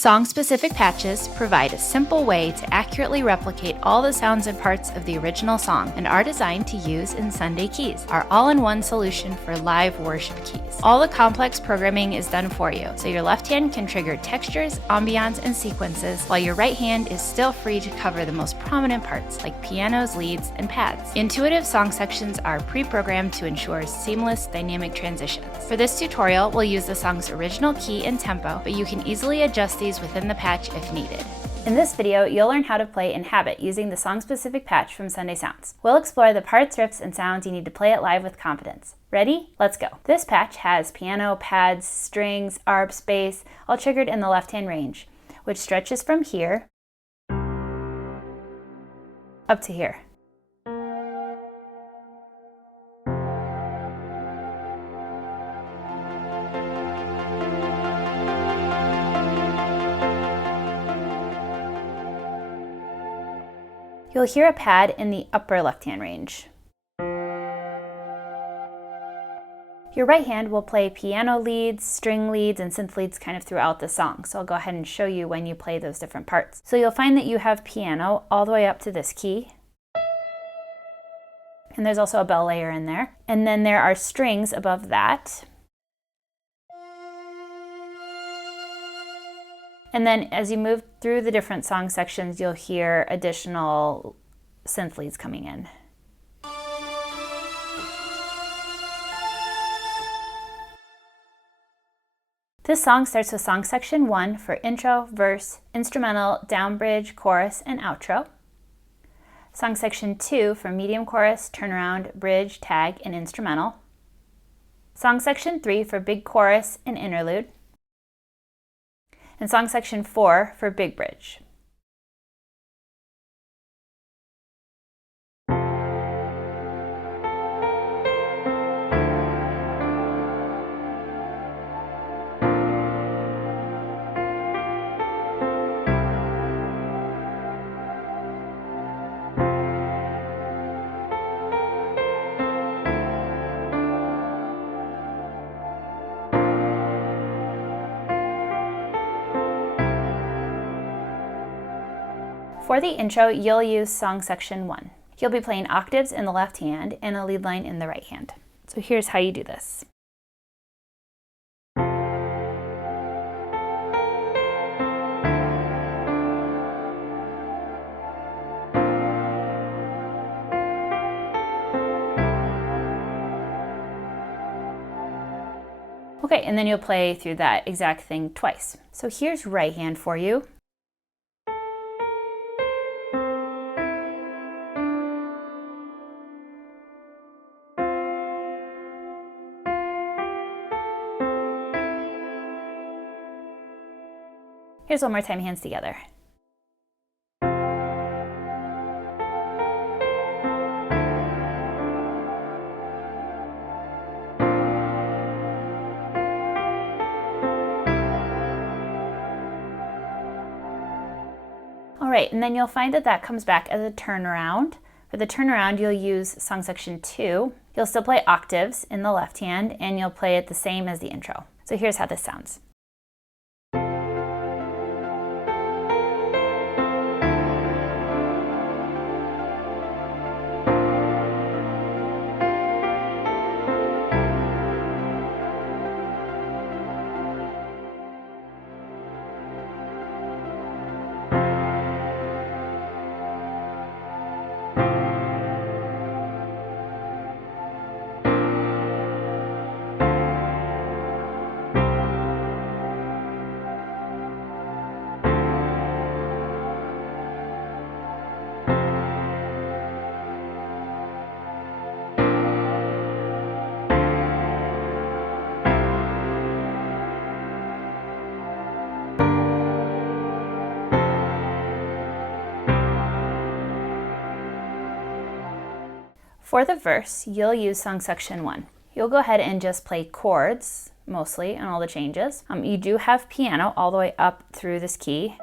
Song-specific patches provide a simple way to accurately replicate all the sounds and parts of the original song and are designed to use in Sunday Keys, our all-in-one solution for live worship keys. All the complex programming is done for you, so your left hand can trigger textures, ambiance, and sequences, while your right hand is still free to cover the most prominent parts like pianos, leads, and pads. Intuitive song sections are pre-programmed to ensure seamless dynamic transitions. For this tutorial, we'll use the song's original key and tempo, but you can easily adjust these within the patch if needed. In this video, you'll learn how to play Inhabit using the song-specific patch from Sunday Sounds. We'll explore the parts, riffs, and sounds you need to play it live with confidence. Ready? Let's go. This patch has piano, pads, strings, arps, bass, all triggered in the left-hand range, which stretches from here up to here. You'll hear a pad in the upper left-hand range. Your right hand will play piano leads, string leads, and synth leads kind of throughout the song. So I'll go ahead and show you when you play those different parts. So you'll find that you have piano all the way up to this key. And there's also a bell layer in there. And then there are strings above that. And then as you move through the different song sections, you'll hear additional synth leads coming in. This song starts with song section 1 for intro, verse, instrumental, down bridge, chorus, and outro. Song section 2 for medium chorus, turnaround, bridge, tag, and instrumental. Song section 3 for big chorus and interlude. And song section 4 for big bridge. For the intro, you'll use song section 1. You'll be playing octaves in the left hand and a lead line in the right hand. So here's how you do this. Okay, and then you'll play through that exact thing twice. So here's right hand for you. Here's one more time, hands together. All right, and then you'll find that that comes back as a turnaround. For the turnaround, you'll use song section 2. You'll still play octaves in the left hand, and you'll play it the same as the intro. So here's how this sounds. For the verse, you'll use song section 1. You'll go ahead and just play chords, mostly, on all the changes. You do have piano all the way up through this key.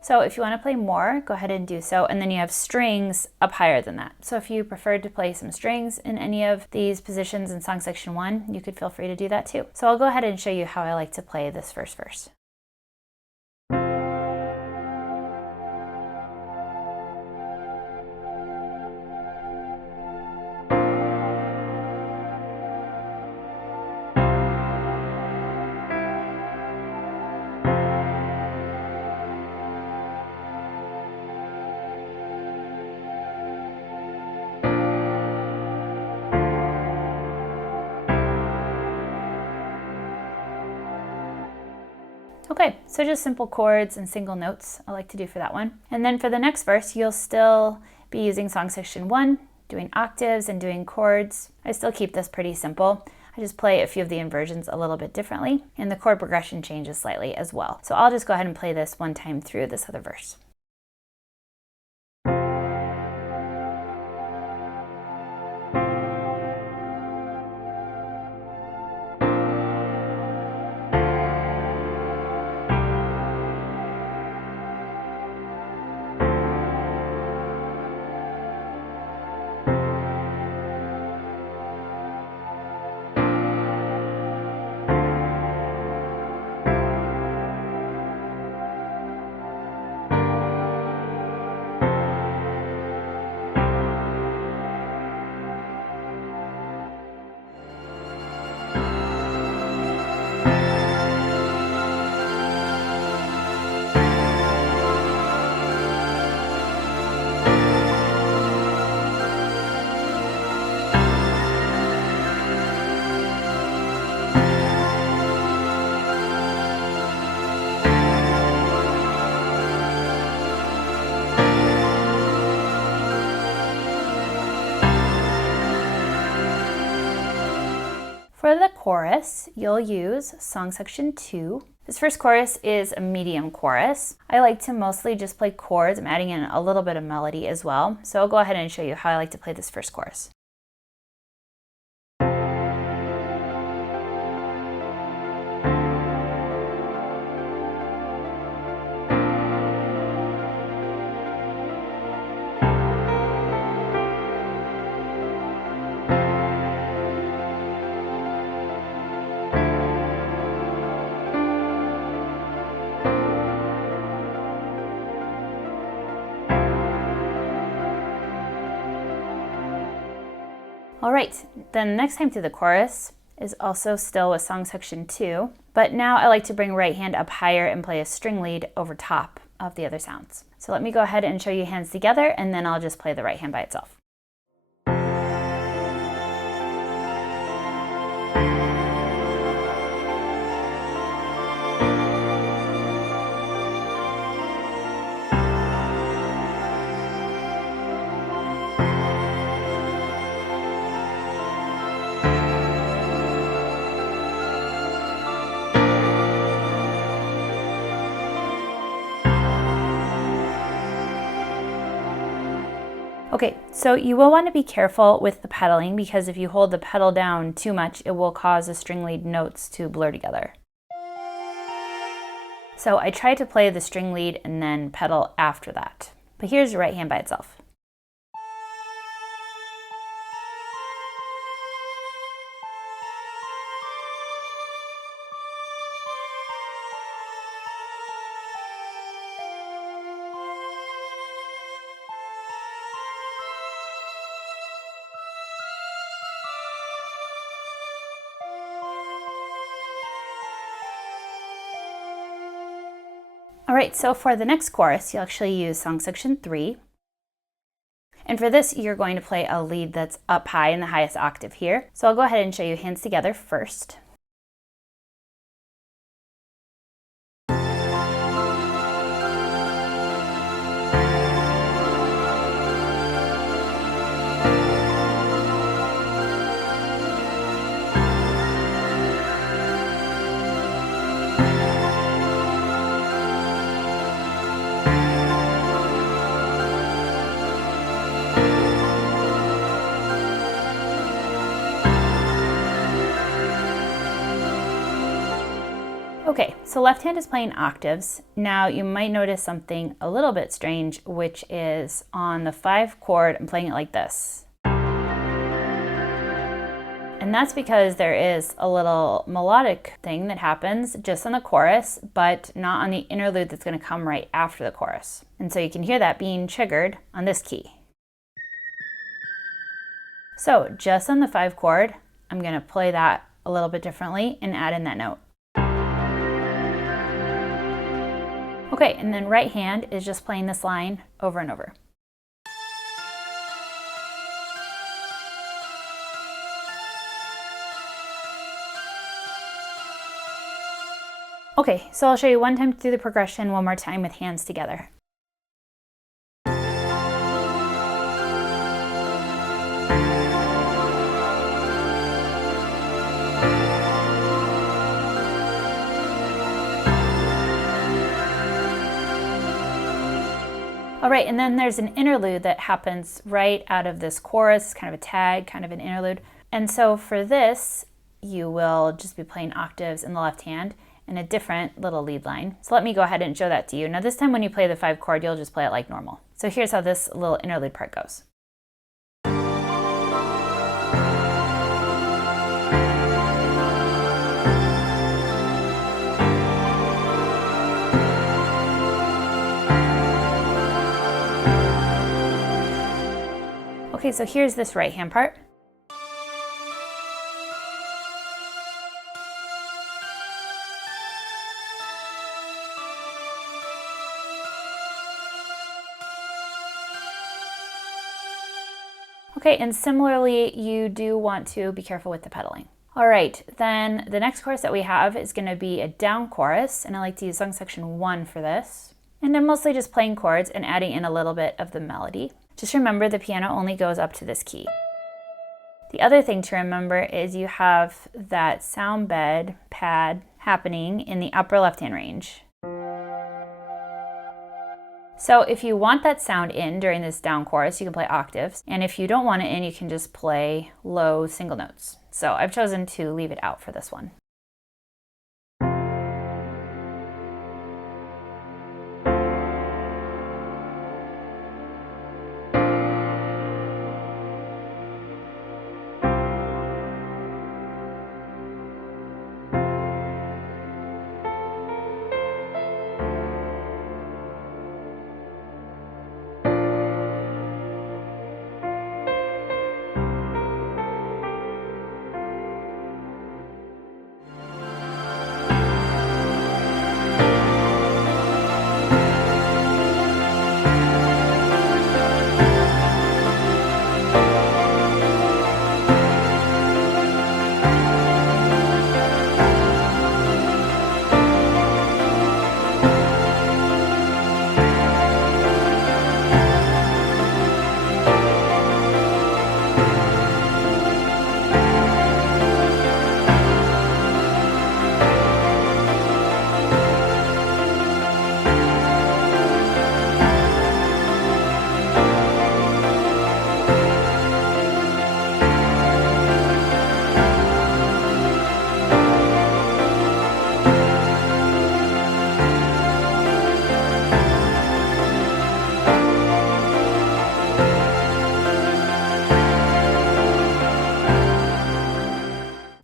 So if you want to play more, go ahead and do so. And then you have strings up higher than that. So if you preferred to play some strings in any of these positions in song section 1, you could feel free to do that too. So I'll go ahead and show you how I like to play this first verse. Okay, so just simple chords and single notes I like to do for that one. And then for the next verse, you'll still be using song section 1, doing octaves and doing chords. I still keep this pretty simple. I just play a few of the inversions a little bit differently, and the chord progression changes slightly as well. So I'll just go ahead and play this one time through this other verse. For the chorus, you'll use song section 2. This first chorus is a medium chorus. I like to mostly just play chords. I'm adding in a little bit of melody as well. So I'll go ahead and show you how I like to play this first chorus. All right, then next time through the chorus is also still with song section 2, but now I like to bring right hand up higher and play a string lead over top of the other sounds. So let me go ahead and show you hands together, and then I'll just play the right hand by itself. Okay, so you will want to be careful with the pedaling, because if you hold the pedal down too much, it will cause the string lead notes to blur together. So I try to play the string lead and then pedal after that. But here's the right hand by itself. All right, so for the next chorus, you'll actually use song section 3. And for this, you're going to play a lead that's up high in the highest octave here. So I'll go ahead and show you hands together first. Okay, so left hand is playing octaves. Now you might notice something a little bit strange, which is on the 5 chord, I'm playing it like this. And that's because there is a little melodic thing that happens just on the chorus, but not on the interlude that's going to come right after the chorus. And so you can hear that being triggered on this key. So just on the 5 chord, I'm going to play that a little bit differently and add in that note. Okay, and then right hand is just playing this line over and over. Okay, so I'll show you one time through the progression one more time with hands together. All right, and then there's an interlude that happens right out of this chorus, kind of a tag, kind of an interlude. And so for this, you will just be playing octaves in the left hand and a different little lead line. So let me go ahead and show that to you. Now this time when you play the 5 chord, you'll just play it like normal. So here's how this little interlude part goes. Okay, so here's this right hand part. Okay, and similarly, you do want to be careful with the pedaling. All right, then the next chorus that we have is going to be a down chorus, and I like to use song section 1 for this. And I'm mostly just playing chords and adding in a little bit of the melody. Just remember the piano only goes up to this key. The other thing to remember is you have that sound bed pad happening in the upper left-hand range. So if you want that sound in during this down chorus, you can play octaves. And if you don't want it in, you can just play low single notes. So I've chosen to leave it out for this one.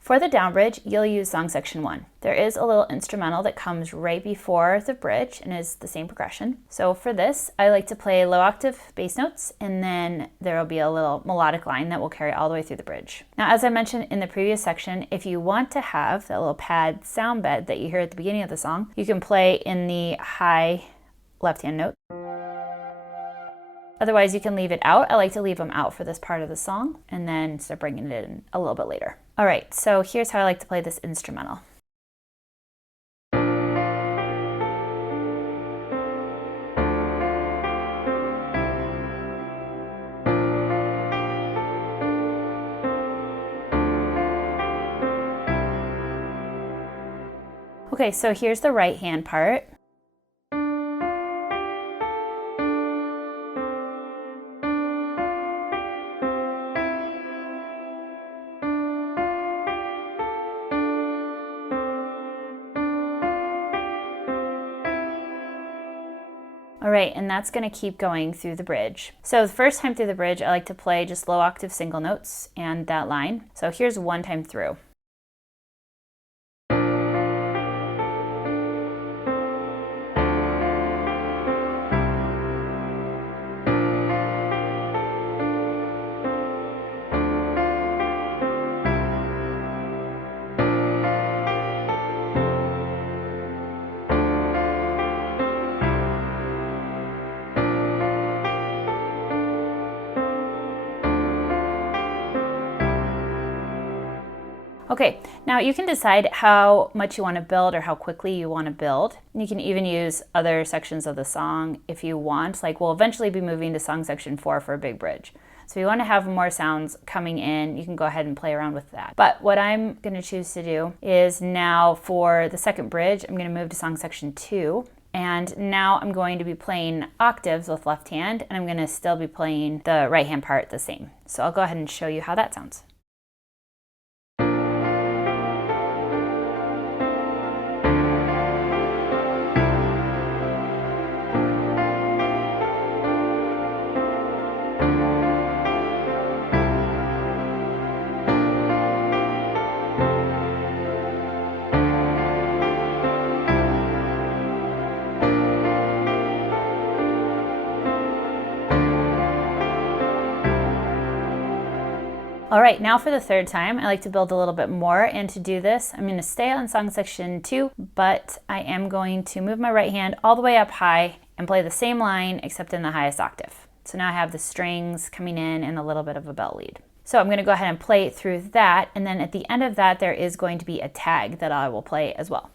For the down bridge, you'll use song section 1. There is a little instrumental that comes right before the bridge and is the same progression. So for this, I like to play low octave bass notes, and then there will be a little melodic line that will carry all the way through the bridge. Now, as I mentioned in the previous section, if you want to have that little pad sound bed that you hear at the beginning of the song, you can play in the high left-hand note. Otherwise, you can leave it out. I like to leave them out for this part of the song and then start bringing it in a little bit later. All right, so here's how I like to play this instrumental. Okay, so here's the right hand part. All right, and that's going to keep going through the bridge. So the first time through the bridge, I like to play just low octave single notes and that line. So here's one time through. Okay, now you can decide how much you want to build or how quickly you want to build. You can even use other sections of the song if you want. Like we'll eventually be moving to song section 4 for a big bridge. So if you want to have more sounds coming in, you can go ahead and play around with that. But what I'm going to choose to do is now for the second bridge, I'm going to move to song section 2. And now I'm going to be playing octaves with left hand, and I'm going to still be playing the right hand part the same. So I'll go ahead and show you how that sounds. All right, now for the third time, I like to build a little bit more, and to do this, I'm going to stay on song section 2, but I am going to move my right hand all the way up high and play the same line except in the highest octave. So now I have the strings coming in and a little bit of a bell lead. So I'm going to go ahead and play through that, and then at the end of that, there is going to be a tag that I will play as well.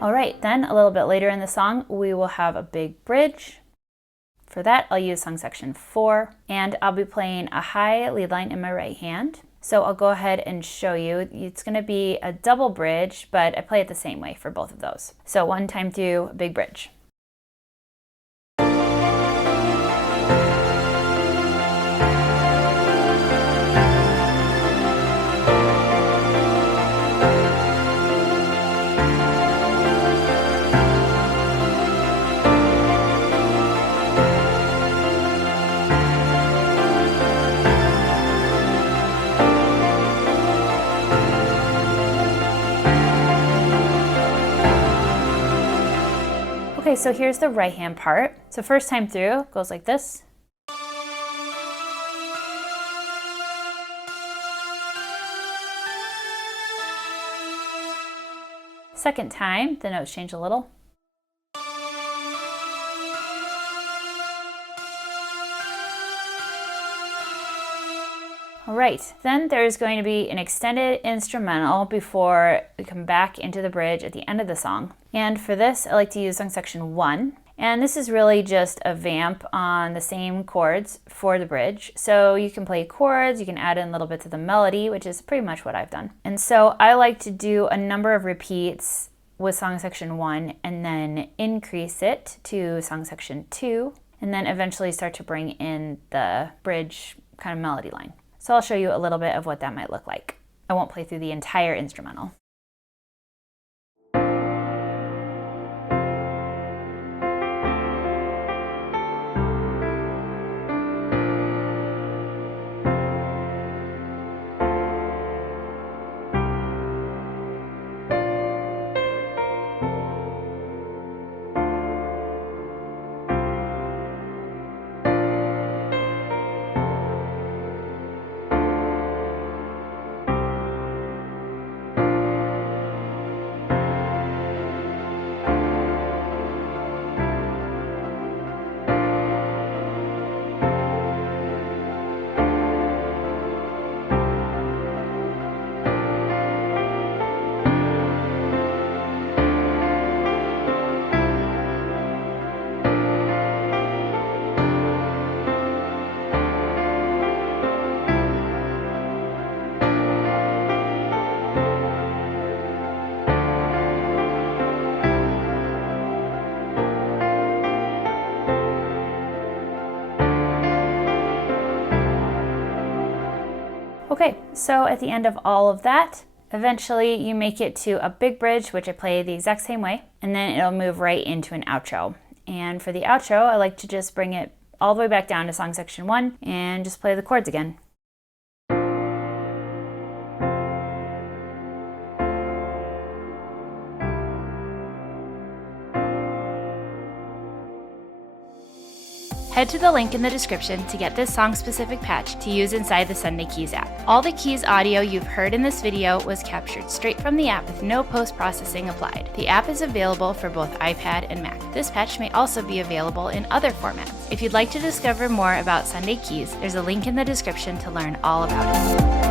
All right, then a little bit later in the song, we will have a big bridge. For that, I'll use song section 4, and I'll be playing a high lead line in my right hand. So I'll go ahead and show you. It's going to be a double bridge, but I play it the same way for both of those. So one time through, big bridge. Okay, so here's the right hand part. So first time through goes like this. Second time, the notes change a little. All right, then there's going to be an extended instrumental before we come back into the bridge at the end of the song. And for this, I like to use song section 1. And this is really just a vamp on the same chords for the bridge. So you can play chords, you can add in a little bit to the melody, which is pretty much what I've done. And so I like to do a number of repeats with song section 1 and then increase it to song section 2, and then eventually start to bring in the bridge kind of melody line. So I'll show you a little bit of what that might look like. I won't play through the entire instrumental. Okay, so at the end of all of that, eventually you make it to a big bridge, which I play the exact same way, and then it'll move right into an outro. And for the outro, I like to just bring it all the way back down to song section 1 and just play the chords again. Head to the link in the description to get this song-specific patch to use inside the Sunday Keys app. All the Keys audio you've heard in this video was captured straight from the app with no post-processing applied. The app is available for both iPad and Mac. This patch may also be available in other formats. If you'd like to discover more about Sunday Keys, there's a link in the description to learn all about it.